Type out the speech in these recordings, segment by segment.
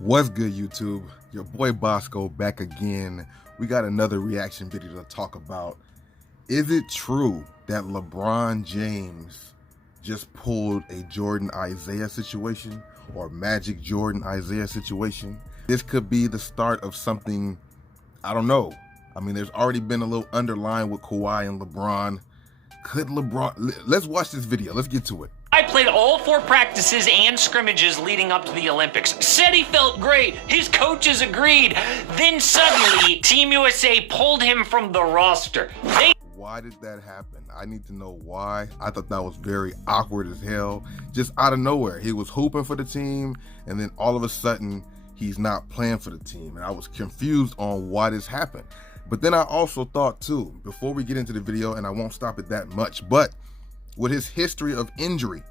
What's good, YouTube? Your boy Bosco back again. We got another reaction video to talk about. Is it true that LeBron James just pulled a Jordan Isaiah situation or Magic Jordan Isaiah situation? This could be the start of something, I don't know. I mean, there's already been a little underline with Kawhi and LeBron. Could LeBron, let's watch this video. Let's get to it. I played all 4 practices and scrimmages leading up to the Olympics. Said he felt great. His coaches agreed. Then suddenly, Team USA pulled him from the roster. Why did that happen? I need to know why. I thought that was very awkward as hell. Just out of nowhere. He was hooping for the team, and then all of a sudden, he's not playing for the team. And I was confused on why this happened. But then I also thought too, before we get into the video, and I won't stop it that much, but with his history of injury,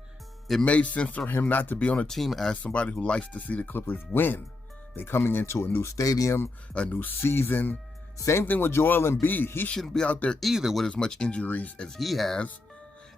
it made sense for him not to be on a team as somebody who likes to see the Clippers win. They coming into a new stadium, a new season. Same thing with Joel Embiid. He shouldn't be out there either with as much injuries as he has.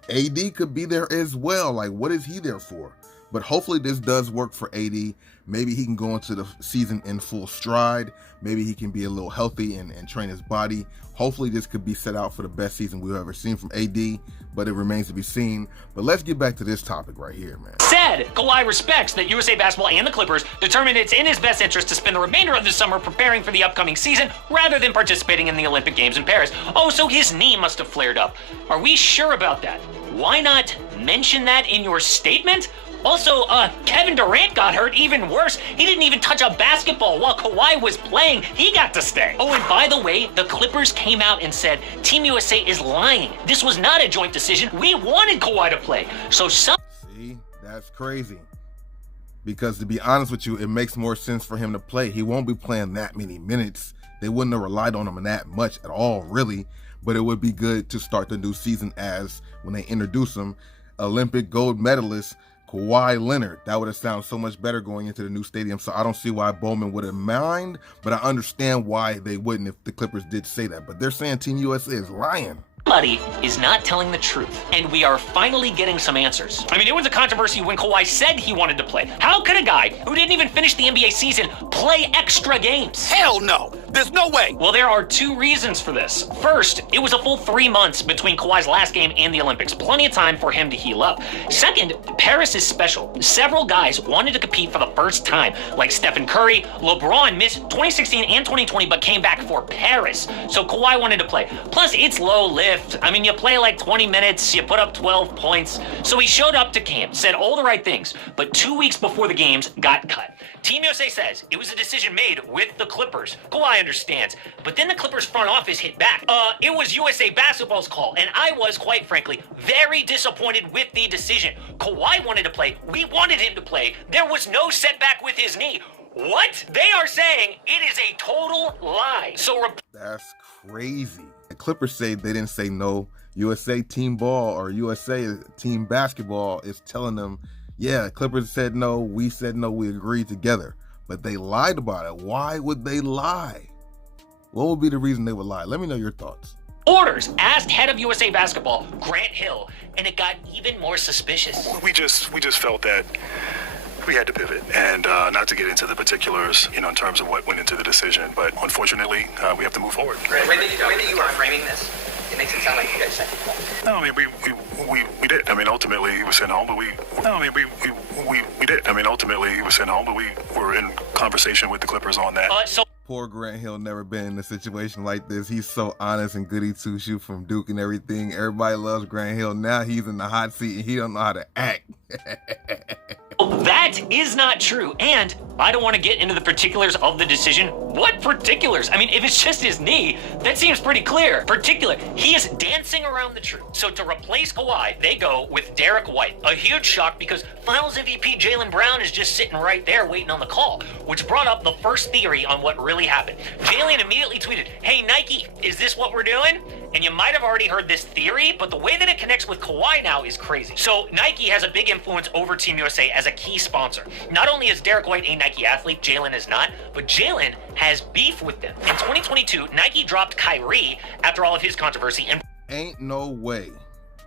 AD could be there as well. Like, what is he there for? But hopefully this does work for AD. Maybe he can go into the season in full stride. Maybe he can be a little healthy and train his body. Hopefully this could be set out for the best season we've ever seen from AD, but it remains to be seen. But let's get back to this topic right here, man. Said Kawhi respects that USA Basketball and the Clippers determined it's in his best interest to spend the remainder of the summer preparing for the upcoming season rather than participating in the Olympic Games in Paris. Oh, so his knee must have flared up. Are we sure about that? Why not mention that in your statement? Also, Kevin Durant got hurt even worse. He didn't even touch a basketball while Kawhi was playing. He got to stay. Oh, and by the way, the Clippers came out and said, Team USA is lying. This was not a joint decision. We wanted Kawhi to play. See, that's crazy. Because to be honest with you, it makes more sense for him to play. He won't be playing that many minutes. They wouldn't have relied on him that much at all, really. But it would be good to start the new season as, when they introduce him, Olympic gold medalist Kawhi Leonard. That would have sounded so much better going into the new stadium. So I don't see why Bowman wouldn't mind, but I understand why they wouldn't if the Clippers did say that. But they're saying Team USA is lying. Somebody is not telling the truth, and we are finally getting some answers. I mean, it was a controversy when Kawhi said he wanted to play. How could a guy who didn't even finish the NBA season play extra games? Hell no! There's no way! Well, there are 2 reasons for this. First, it was a full 3 months between Kawhi's last game and the Olympics. Plenty of time for him to heal up. Second, Paris is special. Several guys wanted to compete for the first time, like Stephen Curry. LeBron missed 2016 and 2020, but came back for Paris. So Kawhi wanted to play. Plus, it's low lift. I mean, you play like 20 minutes, you put up 12 points. So he showed up to camp, said all the right things, but 2 weeks before the games, got cut. Team USA says it was a decision made with the Clippers. Kawhi understands, but then the Clippers front office hit back. It was USA Basketball's call, and I was, quite frankly, very disappointed with the decision. Kawhi wanted to play. We wanted him to play. There was no setback with his knee. What? They are saying it is a total lie. That's crazy. The Clippers say they didn't say no. USA team ball or USA team basketball is telling them, yeah, Clippers said no, we said no, we agreed together. But they lied about it. Why would they lie? What would be the reason they would lie? Let me know your thoughts. Orders asked head of USA Basketball, Grant Hill, and it got even more suspicious. We just felt that we had to pivot, and not to get into the particulars, in terms of what went into the decision, but unfortunately, we have to move forward. The way that you are framing this, it makes it sound like you guys said it. No, I mean, we did. I mean, ultimately, he was sent home, but we did. I mean, ultimately, he was sent home, but we were in conversation with the Clippers on that. Poor Grant Hill never been in a situation like this. He's so honest and goody two-shoe from Duke and everything. Everybody loves Grant Hill. Now he's in the hot seat and he don't know how to act. That is not true, and I don't want to get into the particulars of the decision. What particulars? I mean, if it's just his knee, that seems pretty clear. He is dancing around the truth. So to replace Kawhi, they go with Derek White. A huge shock because Finals MVP Jaylen Brown is just sitting right there waiting on the call, which brought up the first theory on what really happened. Jaylen immediately tweeted, "Hey Nike, is this what we're doing?" And you might have already heard this theory, but the way that it connects with Kawhi now is crazy. So Nike has a big influence over Team USA as a key sponsor. Not only is Derek White a Nike athlete, Jaylen is not, but Jaylen has beef with them. In 2022, Nike dropped Kyrie after all of his controversy. And Ain't no way.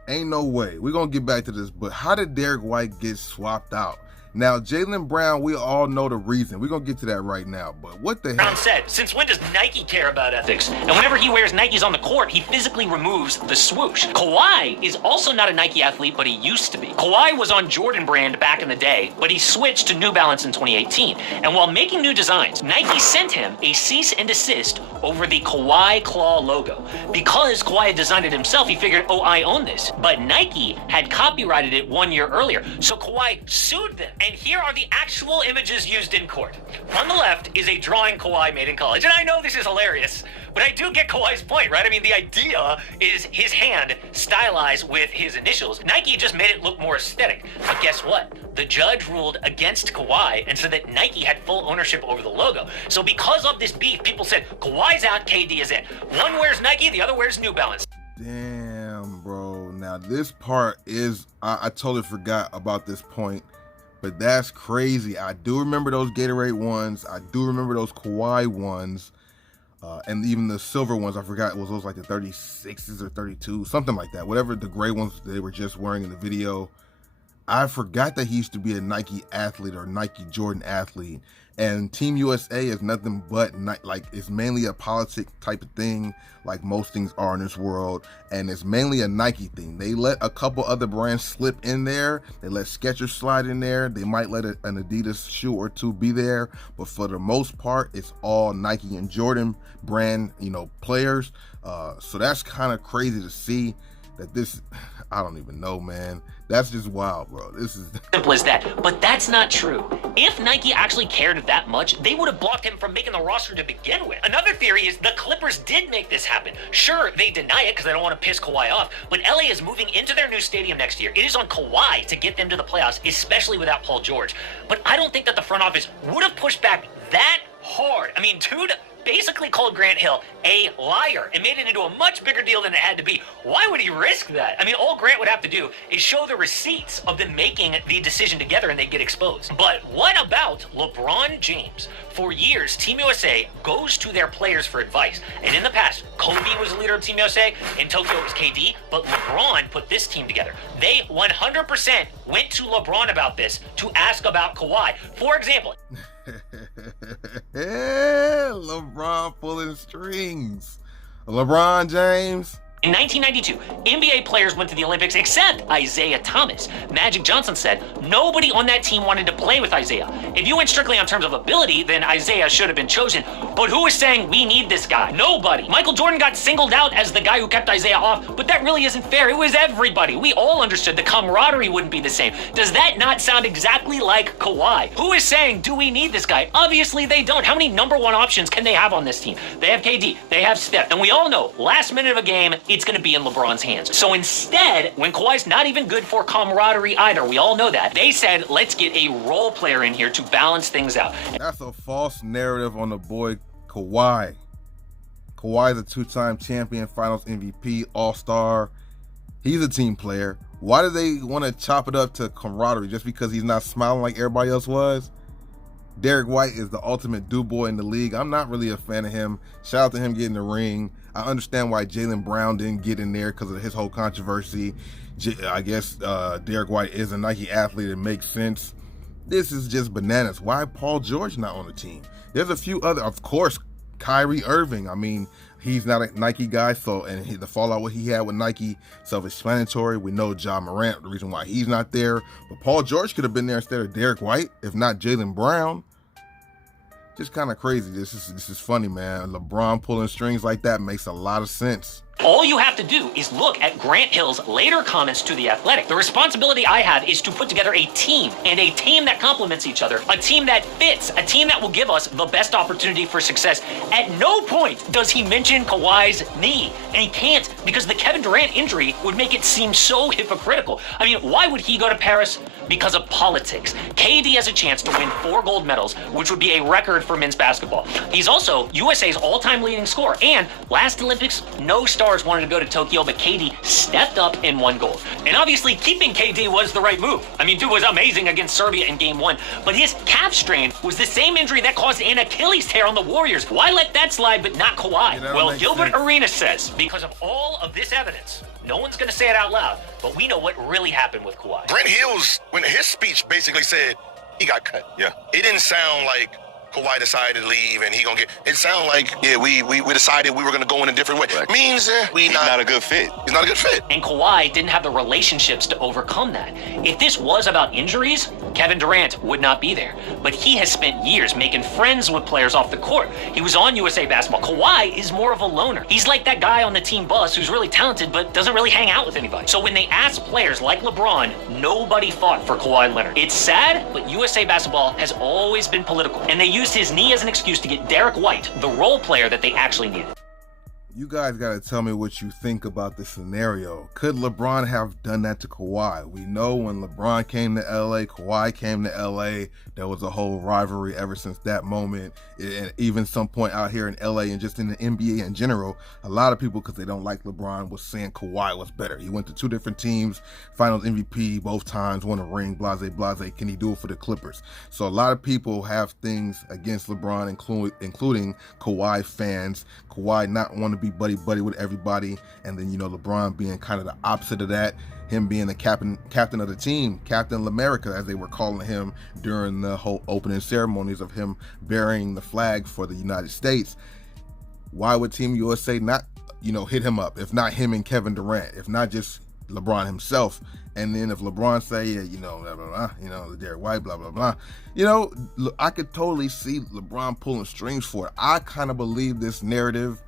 We're going to get back to this, but how did Derek White get swapped out? Now, Jaylen Brown, we all know the reason. We're going to get to that right now. But what the hell? Brown said, since when does Nike care about ethics? And whenever he wears Nikes on the court, he physically removes the swoosh. Kawhi is also not a Nike athlete, but he used to be. Kawhi was on Jordan brand back in the day, but he switched to New Balance in 2018. And while making new designs, Nike sent him a cease and desist over the Kawhi Claw logo. Because Kawhi had designed it himself, he figured, oh, I own this. But Nike had copyrighted it 1 year earlier, so Kawhi sued them. And here are the actual images used in court. On the left is a drawing Kawhi made in college. And I know this is hilarious, but I do get Kawhi's point, right? I mean, the idea is his hand stylized with his initials. Nike just made it look more aesthetic. But guess what? The judge ruled against Kawhi and said that Nike had full ownership over the logo. So because of this beef, people said, Kawhi's out, KD is in. One wears Nike, the other wears New Balance. Damn, bro. Now, this part is, I totally forgot about this point. But that's crazy. I do remember those Gatorade ones. I do remember those Kawhi ones. And even the silver ones, I forgot, was those like the 36s or 32, something like that. Whatever the gray ones they were just wearing in the video. I forgot that he used to be a Nike athlete or Nike Jordan athlete. And Team USA is nothing but, like, it's mainly a politic type of thing, like most things are in this world. And it's mainly a Nike thing. They let a couple other brands slip in there. They let Skechers slide in there. They might let an Adidas shoe or two be there. But for the most part, it's all Nike and Jordan brand, players. So that's kind of crazy to see that this, I don't even know, man. That's just wild, bro. This is simple as that. But that's not true. If Nike actually cared that much, they would have blocked him from making the roster to begin with. Another theory is the Clippers did make this happen. Sure, they deny it because they don't want to piss Kawhi off, but LA is moving into their new stadium next year. It is on Kawhi to get them to the playoffs, especially without Paul George. But I don't think that the front office would have pushed back that hard. I mean, dude basically called Grant Hill a liar and made it into a much bigger deal than it had to be. Why would he risk that? I mean, all Grant would have to do is show the receipts of them making the decision together and they get exposed. But what about LeBron James? For years, Team USA goes to their players for advice. And in the past, Kobe was the leader of Team USA. In Tokyo, it was KD. But LeBron put this team together. They 100% went to LeBron about this to ask about Kawhi. For example, LeBron pulling strings. LeBron James. in 1992, NBA players went to the Olympics except Isaiah Thomas. Magic Johnson said nobody on that team wanted to play with Isaiah. If you went strictly on terms of ability, then Isaiah should have been chosen. But who is saying we need this guy? Nobody. Michael Jordan got singled out as the guy who kept Isaiah off, but that really isn't fair. It was everybody. We all understood the camaraderie wouldn't be the same. Does that not sound exactly like Kawhi? Who is saying, do we need this guy? Obviously they don't. How many number one options can they have on this team? They have KD, they have Steph, and we all know last minute of a game, it's going to be in LeBron's hands. So instead, when Kawhi's not even good for camaraderie either, we all know that, they said, let's get a role player in here to balance things out. That's a false narrative on the boy Kawhi. Kawhi's a two-time champion, finals MVP, all-star. He's a team player. Why do they want to chop it up to camaraderie just because he's not smiling like everybody else was? Derek White is the ultimate do-boy in the league. I'm not really a fan of him. Shout out to him getting the ring. I understand why Jaylen Brown didn't get in there because of his whole controversy. I guess Derek White is a Nike athlete. It makes sense. This is just bananas. Why Paul George not on the team? There's a few other, of course, Kyrie Irving. I mean, he's not a Nike guy, so the fallout what he had with Nike, self-explanatory. We know Ja Morant, the reason why he's not there. But Paul George could have been there instead of Derek White, if not Jaylen Brown. Just kind of crazy. This is funny, man. LeBron pulling strings like that makes a lot of sense. All you have to do is look at Grant Hill's later comments to The Athletic. The responsibility I have is to put together a team, and a team that complements each other, a team that fits, a team that will give us the best opportunity for success. At no point does he mention Kawhi's knee, and he can't because the Kevin Durant injury would make it seem so hypocritical. I mean, why would he go to Paris? Because of politics. KD has a chance to win 4 gold medals, which would be a record for men's basketball. He's also USA's all-time leading scorer, and last Olympics, no stars wanted to go to Tokyo, but KD stepped up and won gold. And obviously, keeping KD was the right move. I mean, dude was amazing against Serbia in Game 1, but his calf strain was the same injury that caused an Achilles tear on the Warriors. Why let that slide but not Kawhi? Well, Gilbert Arenas says, because of all of this evidence, no one's going to say it out loud, but we know what really happened with Kawhi. Brent Hills, when his speech basically said, he got cut. Yeah. It didn't sound like Kawhi decided to leave and he gonna get. It sounded like we decided we were gonna go in a different way. Right. Means He's not a good fit. He's not a good fit. And Kawhi didn't have the relationships to overcome that. If this was about injuries, Kevin Durant would not be there. But he has spent years making friends with players off the court. He was on USA Basketball. Kawhi is more of a loner. He's like that guy on the team bus who's really talented but doesn't really hang out with anybody. So when they asked players like LeBron, nobody fought for Kawhi Leonard. It's sad, but USA Basketball has always been political. And they used his knee as an excuse to get Derek White, the role player that they actually needed. You guys got to tell me what you think about this scenario. Could LeBron have done that to Kawhi? We know when LeBron came to LA, Kawhi came to LA, there was a whole rivalry ever since that moment. And even some point out here in LA and just in the NBA in general, a lot of people, because they don't like LeBron, was saying Kawhi was better. He went to 2 different teams, finals MVP both times, won a ring, blase, blase. Can he do it for the Clippers? So a lot of people have things against LeBron, including Kawhi fans. Kawhi not want to be buddy with everybody, and then LeBron being kind of the opposite of that, him being the captain of the team, Captain L'America as they were calling him during the whole opening ceremonies of him bearing the flag for the United States. Why would Team USA not hit him up, if not him and Kevin Durant, if not just LeBron himself? And then if LeBron say, blah, blah, blah, Derek White, blah, blah, blah, I could totally see LeBron pulling strings for it. I kind of believe this narrative.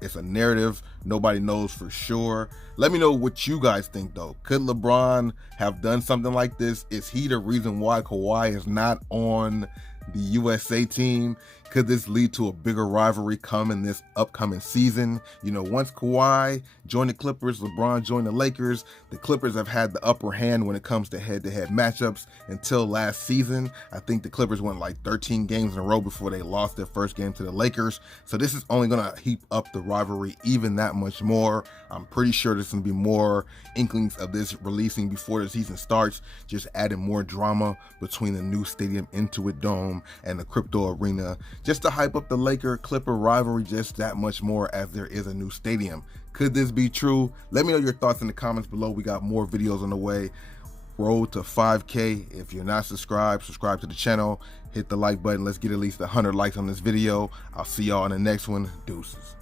It's a narrative. Nobody knows for sure. Let me know what you guys think, though. Could LeBron have done something like this? Is he the reason why Kawhi is not on the USA team? Could this lead to a bigger rivalry come in this upcoming season? Once Kawhi joined the Clippers, LeBron joined the Lakers, the Clippers have had the upper hand when it comes to head-to-head matchups until last season. I think the Clippers went like 13 games in a row before they lost their first game to the Lakers. So this is only going to heap up the rivalry even that much more. I'm pretty sure there's going to be more inklings of this releasing before the season starts, just adding more drama between the new stadium Intuit Dome and the Crypto Arena, just to hype up the Laker-Clipper rivalry just that much more as there is a new stadium. Could this be true? Let me know your thoughts in the comments below. We got more videos on the way. Road to 5K. If you're not subscribed, subscribe to the channel. Hit the like button. Let's get at least 100 likes on this video. I'll see y'all in the next one. Deuces.